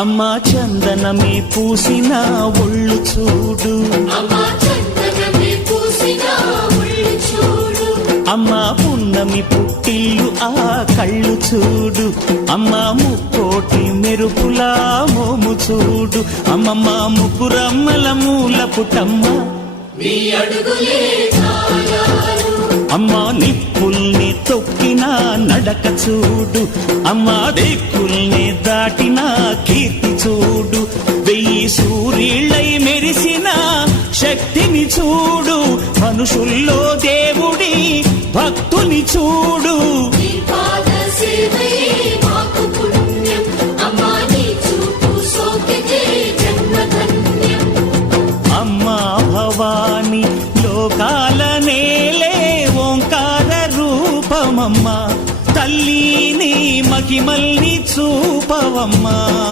అమ్మా చందనమే పూసిన ఒళ్ళు చూడు, అమ్మా పున్నమి పుట్టిల్లు ఆ కళ్ళు చూడు, అమ్మా ముక్కోటి మెరుపులా మోము చూడు, అమ్మమ్మ ముగ్గురమ్మల మూల పుటమ్మ అమ్మా నిప్పుల్ని తొక్కిన నడక చూడు, అమ్మా దిక్కుల్ని దాటిన కీర్తి చూడు, 1000 సూర్యుళ్ళై మెరిసిన శక్తిని చూడు, మనుషుల్లో దేవుడి భక్తుని చూడు. అమ్మా భవాని లోకాల నేలే ఓంకార రూపమమ్మా, తల్లిని మహిమల్ని చూపవమ్మా.